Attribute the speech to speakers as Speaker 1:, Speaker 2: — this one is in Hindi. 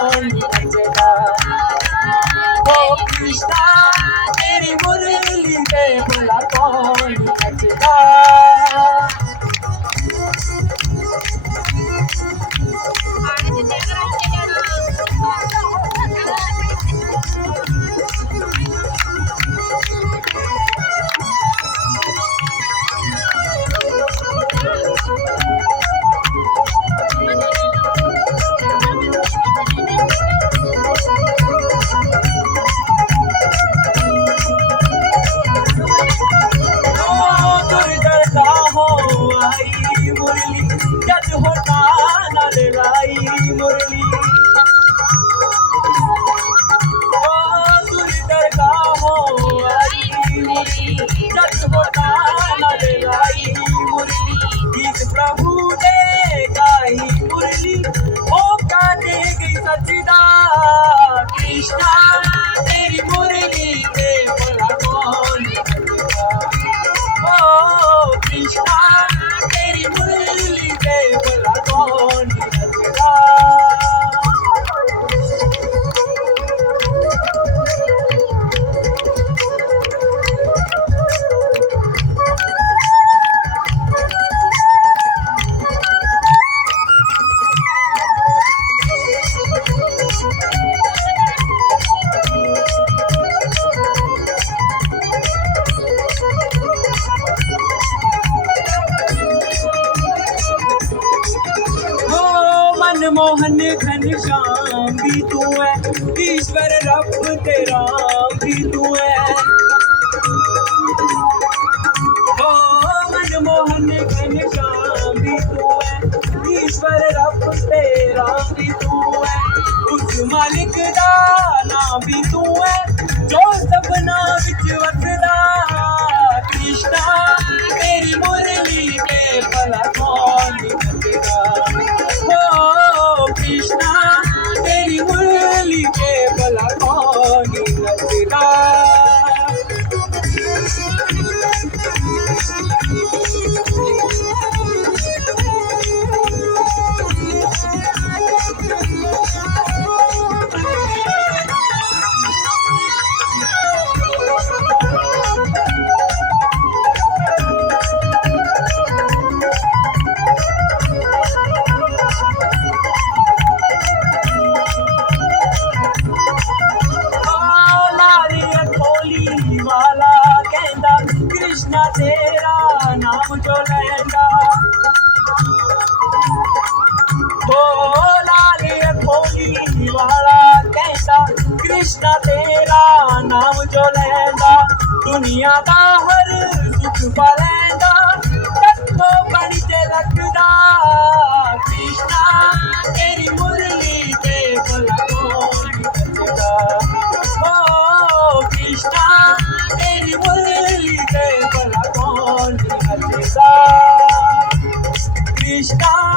Speaker 1: Olha! बोलली. त्याच होत मनमोहन घनश्याम भी तू है। ईश्वर रब तेरा भी तू है। हो मनमोहन घनश्याम भी तू है। ईश्वर रब तेरा भी तू है। उस मालिक दा नाम भी तू है। जो सबना विच वसदा you. ਦੁਨੀਆ ਦਾ ਹਰ ਸੁਖ ਪਾ ਲੈਂਦਾ ਤੱਕੋ ਬਣ ਤੇ ਲੱਗਦਾ ਕ੍ਰਿਸ਼ਨਾ ਤੇਰੀ ਮੁਰਲੀ ਤੇ ਭਲਾ ਕੌਣ ਨੱਚਦਾ ਓ ਕ੍ਰਿਸ਼ਨਾ ਤੇਰੀ ਮੁਰਲੀ ਤੇ ਭਲਾ ਕੌਣ ਨੱਚਦਾ ਕ੍ਰਿਸ਼ਨਾ